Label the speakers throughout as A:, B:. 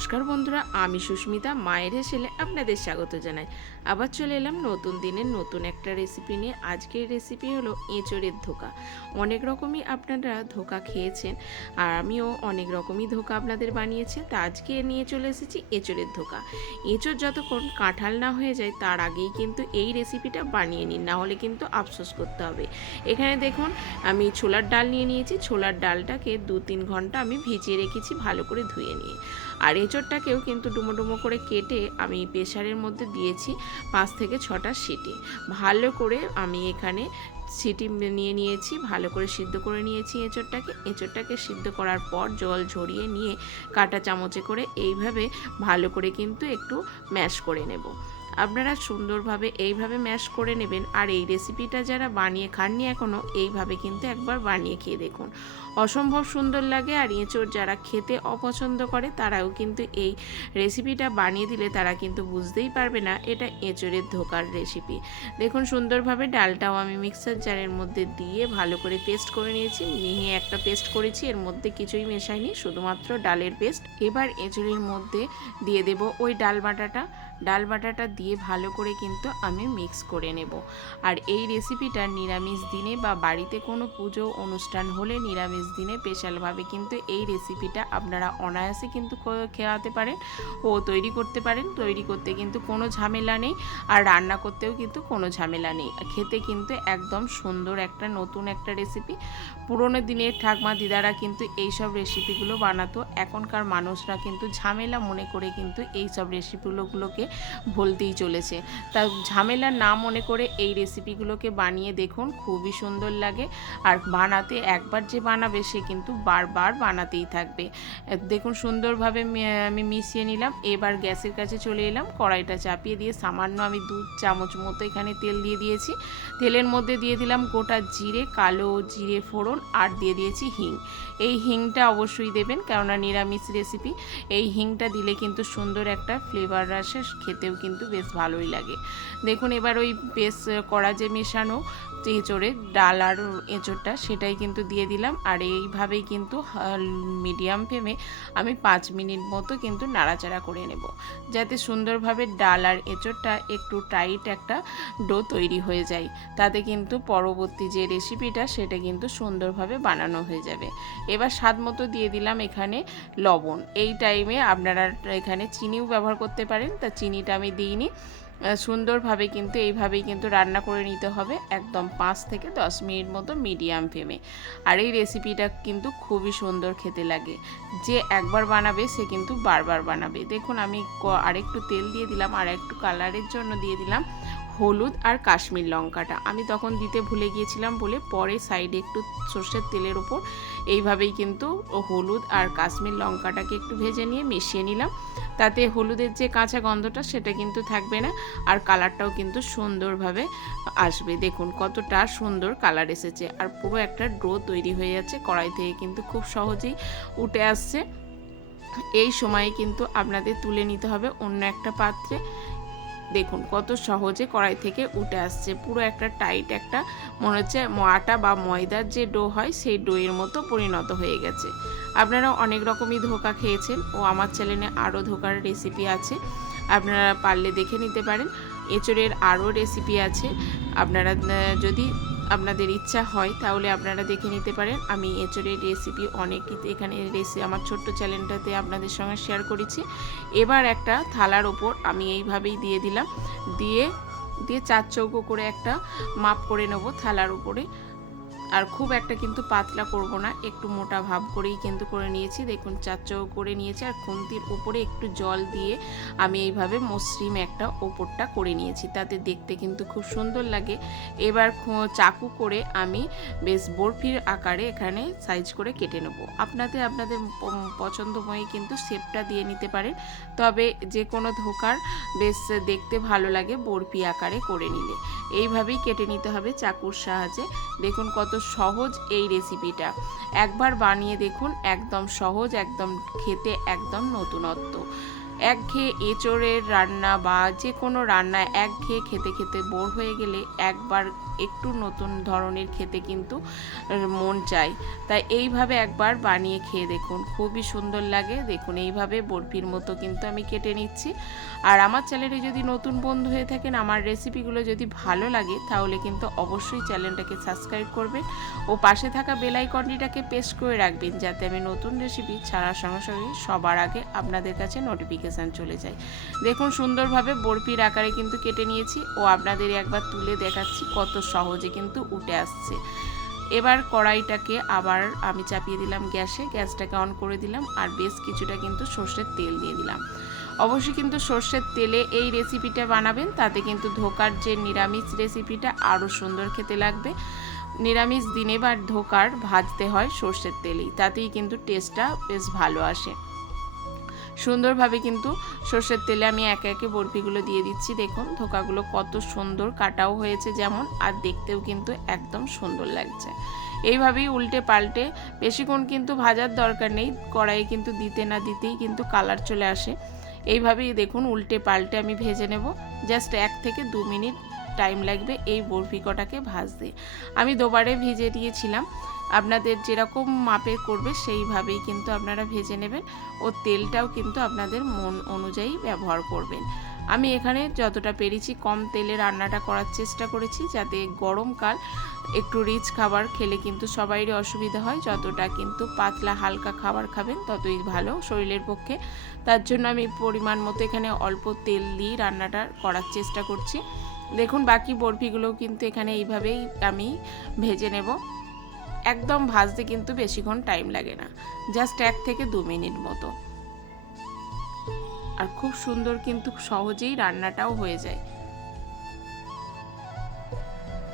A: নমস্কার বন্ধুরা, আমি সুস্মিতা, মায়ের হেসেলে আপনাদের স্বাগত জানাই। আবার চলে এলাম নতুন দিনের নতুন একটা রেসিপি নিয়ে। আজকের রেসিপি হলো এঁচড়ের ধোকা। অনেক রকমই আপনারা ধোকা খেয়েছেন আর আমিও অনেক রকমই ধোকা আপনাদের বানিয়েছি। তা আজকে নিয়ে চলে এসেছি এঁচড়ের ধোকা। এঁচড় যতক্ষণ কাঁঠাল না হয়ে যায়, তার আগেই কিন্তু এই রেসিপিটা বানিয়ে নিন। না হলে কিন্তু আফসোস করতে হবে। এখানে দেখুন, আমি ছোলার ডাল নিয়ে নিয়েছি। ছোলার ডালটাকে দু তিন ঘণ্টা আমি ভিজিয়ে রেখেছি ভালো করে ধুয়ে নিয়ে। আর এঁচড়টাকেও কিন্তু ডুমো ডুমো করে কেটে আমি প্রেশারের মধ্যে দিয়েছি পাঁচ থেকে ছটা সিটি। ভালো করে আমি এখানে সিটি নিয়ে নিয়েছি, ভালো করে সিদ্ধ করে নিয়েছি এঁচড়টাকে। এঁচড়টাকে সিদ্ধ করার পর জল ঝরিয়ে নিয়ে কাটা চামচে করে এইভাবে ভালো করে কিন্তু একটু ম্যাশ করে নেব। আপনারা সুন্দরভাবে এইভাবে ম্যাশ করে নেবেন। আর এই রেসিপিটা যারা বানিয়ে খাননি এখনও এইভাবে কিন্তু একবার বানিয়ে খেয়ে দেখুন। অসম্ভব সুন্দর লাগে আর এঁচড় যারা খেতে অপছন্দ করে, তারাও কিন্তু এই রেসিপিটা বানিয়ে দিলে তারা কিন্তু বুঝতেই পারবে না এটা এঁচড়ের ধোকার রেসিপি দেখুন সুন্দরভাবে ডালটাও আমি মিক্সার জারের মধ্যে দিয়ে ভালো করে পেস্ট করে নিয়েছি। মিহি একটা পেস্ট করেছি, এর মধ্যে কিছুই মেশাইনি, শুধুমাত্র ডালের পেস্ট এবার এঁচড়ের মধ্যে দিয়ে দেব ওই ডাল বাটাটা। ডাল বাটাটা দিয়ে ভালো করে কিন্তু আমি মিক্স করে নেব। আর এই রেসিপিটা নিরামিষ দিনে বা বাড়িতে কোনো পুজো অনুষ্ঠান হলে নিরামিষ দিনে স্পেশালভাবে কিন্তু এই রেসিপিটা আপনারা অনায়াসে কিন্তু খেয়াতে পারেন ও তৈরি করতে পারেন। তৈরি করতে কিন্তু কোনো ঝামেলা নেই আর রান্না করতেও কিন্তু কোনো ঝামেলা নেই। খেতে কিন্তু একদম সুন্দর একটা নতুন একটা রেসিপি পুরোনো দিনের ঠাকমা দিদারা কিন্তু এই সব রেসিপিগুলো বানাতো। এখনকার মানুষরা কিন্তু ঝামেলা মনে করে কিন্তু এই সব রেসিপিগুলোগুলোকে ভুলতেই চলেছে। তা ঝামেলা না মনে করে এই রেসিপিগুলোকে বানিয়ে দেখুন, খুবই সুন্দর লাগে। আর বানাতে একবার যে বানাবে, সে কিন্তু বারবার বানাতেই থাকবে। দেখুন সুন্দরভাবে আমি মিশিয়ে নিলাম। এবার গ্যাসের কাছে চলে এলাম, কড়াইটা চাপিয়ে দিয়ে সামান্য আমি দু চামচ মতো এখানে তেল দিয়ে দিয়েছি। তেলের মধ্যে দিয়ে দিলাম গোটা জিরে, কালো জিরে ফোড়ন আর দিয়ে দিয়েছি হিং। এই হিংটা অবশ্যই দেবেন, কেননা নিরামিষ রেসিপি এই হিংটা দিলে কিন্তু সুন্দর একটা ফ্লেভার আসে খেতেও কিন্তু বেশ ভালোই লাগে। দেখুন, এবার ওই বেশ কড়া যে মেশানো এঁচড়ে ডাল আর এঁচড়টা সেটাই কিন্তু দিয়ে দিলাম। আর এইভাবেই কিন্তু মিডিয়াম ফ্লেমে আমি পাঁচ মিনিট মতো কিন্তু নাড়াচাড়া করে নেব। যাতে সুন্দরভাবে ডাল আর এঁচড়টা একটু টাইট একটা ডো তৈরি হয়ে যায়। তাতে কিন্তু পরবর্তী যে রেসিপিটা সেটা কিন্তু সুন্দরভাবে বানানো হয়ে যাবে। এবার স্বাদ মতো দিয়ে দিলাম এখানে লবণ। এই টাইমে আপনারা এখানে চিনিও ব্যবহার করতে পারেন। তা চিনিটা আমি দিইনি। সুন্দরভাবে কিন্তু এইভাবেই কিন্তু রান্না করে নিতে হবে একদম পাঁচ থেকে দশ মিনিট মতো মিডিয়াম ফ্লেমে। আর এই রেসিপিটা কিন্তু খুবই সুন্দর খেতে লাগে। যে একবার বানাবে সে কিন্তু বারবার বানাবে। দেখুন আমি আরেকটু তেল দিয়ে দিলাম আর একটু কালারের জন্য দিয়ে দিলাম। হলুদ আর কাশ্মীর লঙ্কাটা। আমি তখন দিতে ভুলে গিয়েছিলাম বলে পরে সাইডে একটু সর্ষের তেলের ওপর এইভাবেই কিন্তু হলুদ আর কাশ্মীর লঙ্কাটাকে একটু ভেজে নিয়ে মিশিয়ে নিলাম। তাতে হলুদের যে কাঁচা গন্ধটা সেটা কিন্তু থাকবে না আর কালারটাও কিন্তু সুন্দরভাবে আসবে। দেখুন কতটা সুন্দর কালার এসেছে আর পুরো একটা ড্রো তৈরি হয়ে যাচ্ছে। কড়াই থেকে কিন্তু খুব সহজেই উঠে আসছে। এই সময়ে কিন্তু আপনাদের তুলে নিতে হবে অন্য একটা পাত্রে। দেখুন, কত সহজে কড়াই থেকে উঠে আসছে। পুরো একটা টাইট একটা মনে হচ্ছে আটা বা ময়দার যে ডো হয়, সেই ডোয়ের মতো পরিণত হয়ে গেছে। আপনারা অনেক রকমই ধোকা খেয়েছেন ও আমার চ্যানেলে আরও ধোকার রেসিপি আছে। আপনারা পারলে দেখে নিতে পারেন। এঁচড়ের আরও রেসিপি আছে। আপনারা যদি আপনাদের ইচ্ছা হয়, তাহলে আপনারা দেখে নিতে পারেন। আমি এঁচড়ের রেসিপি অনেক এখানে রেসি আমার ছোট্ট চ্যানেলটাতে আপনাদের সঙ্গে শেয়ার করেছি। এবার একটা থালার ওপর আমি এইভাবেই দিয়ে দিলাম। দিয়ে দিয়ে চার চৌকো করে একটা মাপ করে নেব থালার উপরে। আর খুব একটা কিন্তু পাতলা করব না, একটু মোটা ভাব করেই কিন্তু করে নিয়েছি। দেখুন চার চৌকো করে নিয়েছি আর খুন্তির উপরে একটু জল দিয়ে আমি এইভাবে মসৃণ একটা ওপরটা করে নিয়েছি। তাতে দেখতে কিন্তু খুব সুন্দর লাগে। এবার চাকু করে আমি বেশ বরফির আকারে এখানে সাইজ করে কেটে নেব। আপনাদের আপনাদের প- পছন্দময় কিন্তু শেপটা দিয়ে নিতে পারেন। তবে যে কোনো ধোকার বেশ দেখতে ভালো লাগে বরফি আকারে করে নিলে। এইভাবেই কেটে নিতে হবে চাকুর সাহায্যে। দেখুন, কত সহজ এই রেসিপিটা একবার বানিয়ে দেখুন একদম সহজ একদম খেতে একদম নতুনত্ব। একঘেয়ে এঁচড়ের রান্না বা যে কোনো রান্না একঘেয়ে খেতে খেতে বোর হয়ে গেলে একবার একটু নতুন ধরনের খেতে কিন্তু মন চায়। তাই এইভাবে একবার বানিয়ে খেয়ে দেখুন। খুবই সুন্দর লাগে। দেখুন, এইভাবে বরফির মতো কিন্তু আমি কেটে নিচ্ছি। আর আমার চ্যানেলে যদি নতুন বন্ধু হয়ে থাকেন, আমার রেসিপিগুলো যদি ভালো লাগে, তাহলে কিন্তু অবশ্যই চ্যানেলটাকে সাবস্ক্রাইব করবেন ও পাশে থাকা বেল আইকনটিটাকে পেস্ট করে রাখবেন, যাতে আমি নতুন রেসিপি ছাড়ার সঙ্গে সঙ্গে সবার আগে আপনাদের কাছে নোটিফিকেশান চলে যায়। দেখুন, সুন্দরভাবে বরফির আকারে কিন্তু কেটে নিয়েছি। ও আপনাদের একবার তুলে দেখাচ্ছি, কত সহজে কিন্তু উঠে আসছে। এবার কড়াইটাকে আবার আমি চাপিয়ে দিলাম গ্যাসে, গ্যাসটাকে অন করে দিলাম আর বেশ কিছুটা কিন্তু সর্ষের তেল দিয়ে দিলাম। অবশ্যই কিন্তু সর্ষের তেলে এই রেসিপিটা বানাবেন, তাতে কিন্তু ধোকার যে নিরামিষ রেসিপিটা আরও সুন্দর খেতে লাগবে। নিরামিষ দিনে বা ধোকার ভাজতে হয় সর্ষের তেলেই, তাতেই কিন্তু টেস্টটা বেশ ভালো আসে। সুন্দরভাবে কিন্তু সর্ষের তেলে আমি একে একে বরফিগুলো দিয়ে দিচ্ছি। দেখুন, ধোকাগুলো কত সুন্দর কাটাও হয়েছে যেমন, আর দেখতেও কিন্তু একদম সুন্দর লাগছে। এইভাবেই উল্টে পাল্টে বেশিক্ষণ কিন্তু ভাজার দরকার নেই, কড়াইয়ে কিন্তু দিতে না দিতেই কিন্তু কালার চলে আসে। এইভাবেই দেখুন, উল্টে পাল্টে আমি ভেজে নেব। জাস্ট এক থেকে দু মিনিট টাইম লাগবে এই বরফি কটাকে ভাজতে। আমি দুবারে ভিজে দিয়েছিলাম। আপনাদের যেরকম মাপে করবে সেইভাবেই কিন্তু আপনারা ভেজে নেবেন ও তেলটাও কিন্তু আপনাদের মন অনুযায়ী ব্যবহার করবেন। আমি এখানে যতটা পেরেছি কম তেলে রান্নাটা করার চেষ্টা করেছি যাতে গরমকাল একটু রিচ খাবার খেলে কিন্তু সবারই অসুবিধা হয়, যতটা কিন্তু পাতলা হালকা খাবার খাবেন ততই ভালো শরীরের পক্ষে। তার জন্য আমি পরিমাণ মতো এখানে অল্প তেল দিয়ে রান্নাটা করার চেষ্টা করছি। দেখুন বাকি বরফিগুলোও কিন্তু এখানে এইভাবেই আমি ভেজে নেব। একদম ভাজতে কিন্তু বেশিক্ষণ টাইম লাগে না জাস্ট এক থেকে দু মিনিট মতো। আর খুব সুন্দর কিন্তু সহজেই রান্নাটাও হয়ে যায়।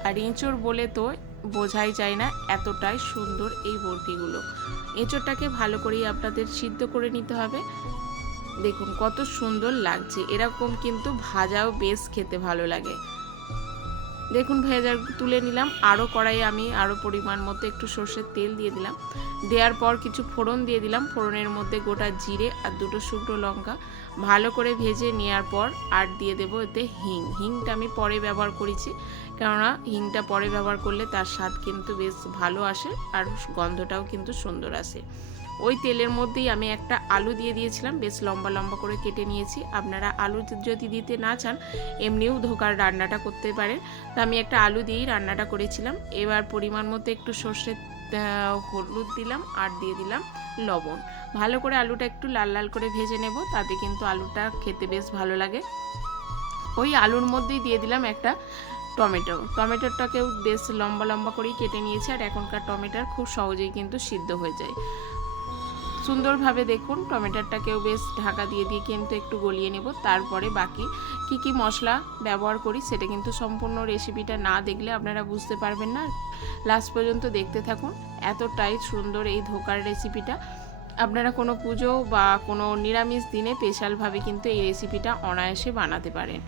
A: আর এঁচড় বলে তো বোঝাই যায় না এতটাই সুন্দর এই বরফিগুলো। এঁচড়টাকে ভালো করেই আপনাদের সিদ্ধ করে নিতে হবে। দেখুন কত সুন্দর লাগছে, এরকম কিন্তু ভাজাও বেশ খেতে ভালো লাগে। দেখুন ভেজা তুলে নিলাম, আরও কড়াইয়ে আমি আরও পরিমাণ মতো একটু সর্ষের তেল দিয়ে দিলাম। দেওয়ার পর কিছু ফোড়ন দিয়ে দিলাম, ফোড়নের মধ্যে গোটা জিরে আর দুটো শুকনো লঙ্কা। ভালো করে ভেজে নেওয়ার পর আর দিয়ে দেবো এতে হিং। হিংটা আমি পরে ব্যবহার করেছি, কেননা হিংটা পরে ব্যবহার করলে তার স্বাদ কিন্তু বেশ ভালো আসে আর গন্ধটাও কিন্তু সুন্দর আসে। ওই তেলের মধ্যেই আমি একটা আলু দিয়ে দিয়েছিলাম, বেশ লম্বা লম্বা করে কেটে নিয়েছি। আপনারা আলু যদি দিতে না চান, এমনিও ধোকার রান্নাটা করতে পারেন। তো আমি একটা আলু দিয়েই রান্নাটা করেছিলাম। এবার পরিমাণ মতো একটু সর্ষের হলুদ দিলাম আর দিয়ে দিলাম লবণ। ভালো করে আলুটা একটু লাল লাল করে ভেজে নেব, তাতে কিন্তু আলুটা খেতে বেশ ভালো লাগে। ওই আলুর মধ্যেই দিয়ে দিলাম একটা টমেটো। টমেটোটাকেও বেশ লম্বা লম্বা করেই কেটে নিয়েছি, আর এখনকার টমেটোর খুব সহজেই কিন্তু সিদ্ধ হয়ে যায়। সুন্দরভাবে দেখুন টমেটোটাকেও বেশ ঢাকা দিয়ে দিয়ে কিন্তু একটু গলিয়ে নেব। তারপরে বাকি কি কি মশলা ব্যবহার করি সেটা কিন্তু সম্পূর্ণ রেসিপিটা না দেখলে আপনারা বুঝতে পারবেন না। লাস্ট পর্যন্ত দেখতে থাকুন, এতটাই সুন্দর এই ধোকার রেসিপিটা আপনারা কোনো পুজো বা কোনো নিরামিষ দিনে স্পেশালভাবে কিন্তু এই রেসিপিটা অনায়াসে বানাতে পারেন।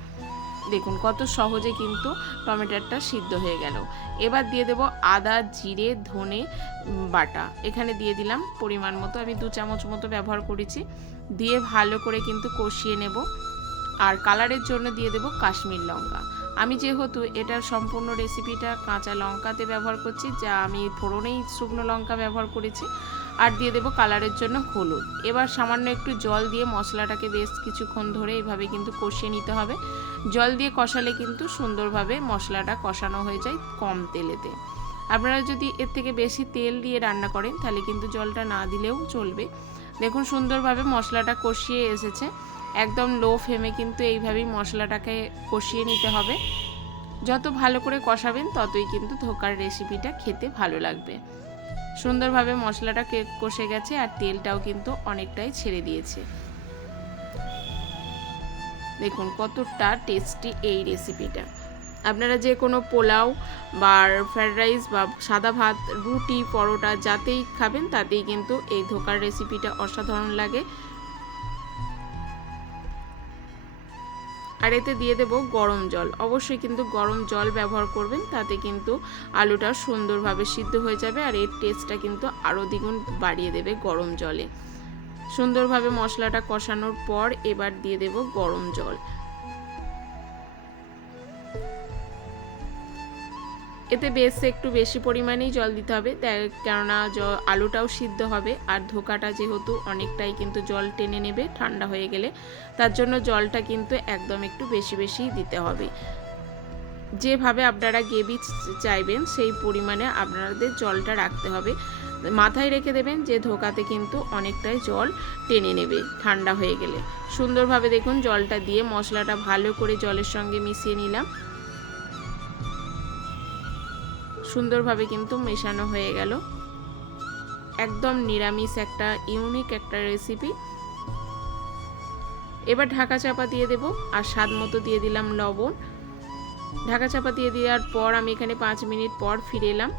A: দেখুন, কত সহজে কিন্তু টমেটোটা সিদ্ধ হয়ে গেল। এবার দিয়ে দেব আদা, জিরে, ধনে বাটা। এখানে দিয়ে দিলাম পরিমাণ মতো, আমি দু চামচ মতো ব্যবহার করেছি। দিয়ে ভালো করে কিন্তু কষিয়ে নেব। আর কালারের জন্য দিয়ে দেব কাশ্মীর লঙ্কা। আমি যেহেতু এটার সম্পূর্ণ রেসিপিটা কাঁচা লঙ্কাতে ব্যবহার করছি, যা আমি ফোড়নেই শুকনো লঙ্কা ব্যবহার করেছি আর দিয়ে দেবো কালারের জন্য হলুদ। এবার সামান্য একটু জল দিয়ে মশলাটাকে বেশ কিছুক্ষণ ধরে এইভাবে কিন্তু কষিয়ে নিতে হবে। জল দিয়ে কষালে কিন্তু সুন্দরভাবে মশলাটা কষানো হয়ে যায় কম তেলেতে। আপনারা যদি এর থেকে বেশি তেল দিয়ে রান্না করেন, তাহলে কিন্তু জলটা না দিলেও চলবে। দেখুন সুন্দরভাবে মশলাটা কষিয়ে এসেছে। একদম লো ফ্লেমে কিন্তু এইভাবেই মশলাটাকে কষিয়ে নিতে হবে। যত ভালো করে কষাবেন, ততই কিন্তু ধোকার রেসিপিটা খেতে ভালো লাগবে। সুন্দরভাবে মশলাটা কষে গেছে আর তেলটাও কিন্তু অনেকটাই ছেড়ে দিয়েছে। দেখুন, কতটা টেস্টি এই রেসিপিটা আপনারা যে কোনো পোলাও বা ফ্রায়েড রাইস বা সাদা ভাত, রুটি, পরোটা, যাতেই খাবেন, তাতেই কিন্তু এই ধোকার রেসিপিটা অসাধারণ লাগে। আর এতে দিয়ে দেব গরম জল। অবশ্যই কিন্তু গরম জল ব্যবহার করবেন, তাতে কিন্তু আলুটা সুন্দরভাবে সিদ্ধ হয়ে যাবে আর এর টেস্টটা কিন্তু আরও দ্বিগুণ বাড়িয়ে দেবে গরম জলে। সুন্দরভাবে মশলাটা কষানোর পর এবার দিয়ে দেব গরম জল। এতে বেশ একটু বেশি পরিমাণেই জল দিতে হবে কেননা আলুটাও সিদ্ধ হবে আর ধোকাটা যেহেতু অনেকটাই কিন্তু জল টেনে নেবে ঠান্ডা হয়ে গেলে, তার জন্য জলটা কিন্তু একদম একটু বেশি বেশিই দিতে হবে। যেভাবে আপনারা গ্রেভি চাইবেন, সেই পরিমাণে আপনাদের জলটা রাখতে হবে। মাথায় রেখে দেবেন যে ধোকাতে কিন্তু অনেকটাই জল টেনে নেবে ঠান্ডা হয়ে গেলে। সুন্দরভাবে দেখুন জলটা দিয়ে মশলাটা ভালো করে জলের সঙ্গে মিশিয়ে নিলাম। সুন্দরভাবে কিন্তু মেশানো হয়ে গেল। একদম নিরামিষ একটা ইউনিক একটা রেসিপি এবার ঢাকা চাপা দিয়ে দেব আর স্বাদ মতো দিয়ে দিলাম লবণ। ঢাকা চাপা দিয়ে দেওয়ার পর আমি এখানে পাঁচ মিনিট পর ফিরে এলাম।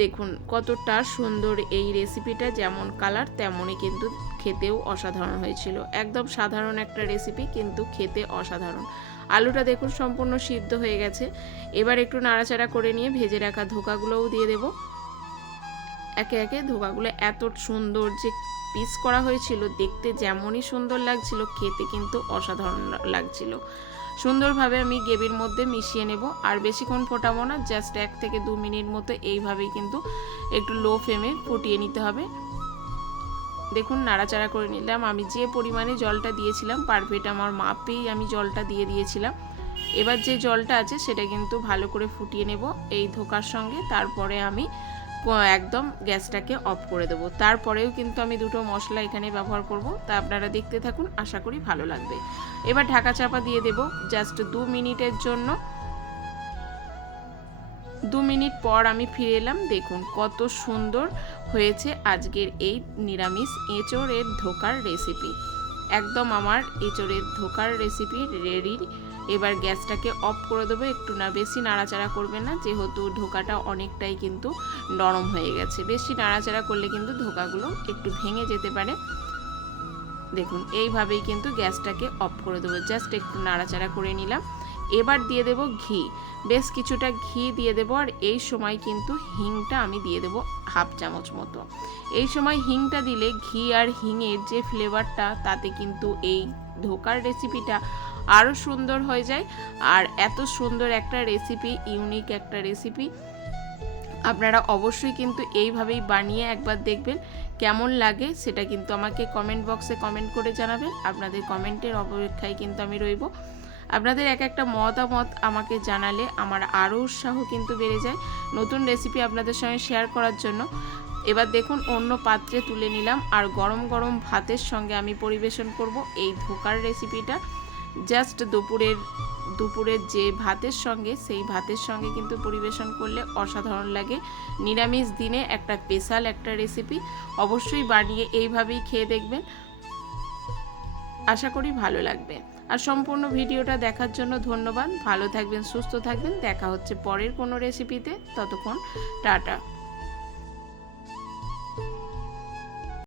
A: দেখুন কতটা সুন্দর এই রেসিপিটা যেমন কালার তেমনই কিন্তু খেতেও অসাধারণ হয়েছিল। একদম সাধারণ একটা রেসিপি কিন্তু খেতে অসাধারণ। আলুটা দেখুন সম্পূর্ণ সিদ্ধ হয়ে গেছে। এবার একটু নাড়াচাড়া করে নিয়ে ভেজে রাখা ধোকাগুলোও দিয়ে দেব। একে একে ধোকাগুলো এত সুন্দর যে পিস করা হয়েছিল, দেখতে যেমনই সুন্দর লাগছিল, খেতে কিন্তু অসাধারণ লাগছিল। সুন্দরভাবে আমি গ্রেভির মধ্যে মিশিয়ে নেব, আর বেশিক্ষণ ফোটাবো না, জাস্ট এক থেকে দু মিনিট মতো এইভাবেই কিন্তু একটু লো ফ্লেমে ফুটিয়ে নিতে হবে। দেখুন, নাড়াচাড়া করে নিলাম। আমি যে পরিমাণে জলটা দিয়েছিলাম পারফেক্ট আমার মাপেই আমি জলটা দিয়ে দিয়েছিলাম। এবার যে জলটা আছে, সেটা কিন্তু ভালো করে ফুটিয়ে নেব এই ধোকার সঙ্গে। তারপরে আমি একদম গ্যাসটাকে অফ করে দেবো। তারপরেও কিন্তু আমি দুটো মশলা এখানে ব্যবহার করব। তা আপনারা দেখতে থাকুন, আশা করি ভালো লাগবে। এবার ঢাকা চাপা দিয়ে দেব জাস্ট দু মিনিটের জন্য। দু মিনিট পর আমি ফিরে এলাম। দেখুন কত সুন্দর হয়েছে আজকের এই নিরামিষ এঁচড়ের ধোকার রেসিপি একদম আমার এঁচড়ের ধোকার রেসিপি রেডি এবার গ্যাসটাকে অফ করে দেবো। একটু না বেশি নাড়াচাড়া করবে না, যেহেতু ধোকাটা অনেকটাই কিন্তু নরম হয়ে গেছে। বেশি নাড়াচাড়া করলে কিন্তু ধোকাগুলো একটু ভেঙে যেতে পারে। দেখুন, এইভাবেই কিন্তু গ্যাসটাকে অফ করে দেবো। জাস্ট একটু নাড়াচাড়া করে নিলাম। এবার দিয়ে দেব ঘি। বেশ কিছুটা ঘি দিয়ে দেবো আর এই সময় কিন্তু হিংটা আমি দিয়ে দেবো হাফ চামচ মতো। এই সময় হিংটা দিলে ঘি আর হিংয়ের যে ফ্লেভারটা, তাতে কিন্তু এই ধোকার রেসিপিটা আরও সুন্দর হয়ে যায়। আর এত সুন্দর একটা রেসিপি, ইউনিক একটা রেসিপি। আপনারা অবশ্যই কিন্তু এইভাবেই বানিয়ে একবার দেখবেন, কেমন লাগে সেটা কিন্তু আমাকে কমেন্ট বক্সে কমেন্ট করে জানাবেন। আপনাদের কমেন্টের অপেক্ষায় কিন্তু আমি রইব। আপনাদের এক একটা মতামত আমাকে জানালে আমার আরও উৎসাহ কিন্তু বেড়ে যায় নতুন রেসিপি আপনাদের সঙ্গে শেয়ার করার জন্য। এবার দেখুন, অন্য পাত্রে তুলে নিলাম আর গরম গরম ভাতের সঙ্গে আমি পরিবেশন করব এই ধোকার রেসিপিটা জাস্ট দুপুরের দুপুরের যে ভাতের সঙ্গে, সেই ভাতের সঙ্গে কিন্তু পরিবেশন করলে অসাধারণ লাগে। নিরামিষ দিনে একটা স্পেশাল একটা রেসিপি অবশ্যই বানিয়ে এইভাবেই খেয়ে দেখবেন। আশা করি ভালো লাগবে। আর সম্পূর্ণ ভিডিওটা দেখার জন্য ধন্যবাদ। ভালো থাকবেন, সুস্থ থাকবেন। দেখা হচ্ছে পরের কোনো রেসিপিতে ততক্ষণ টাটা।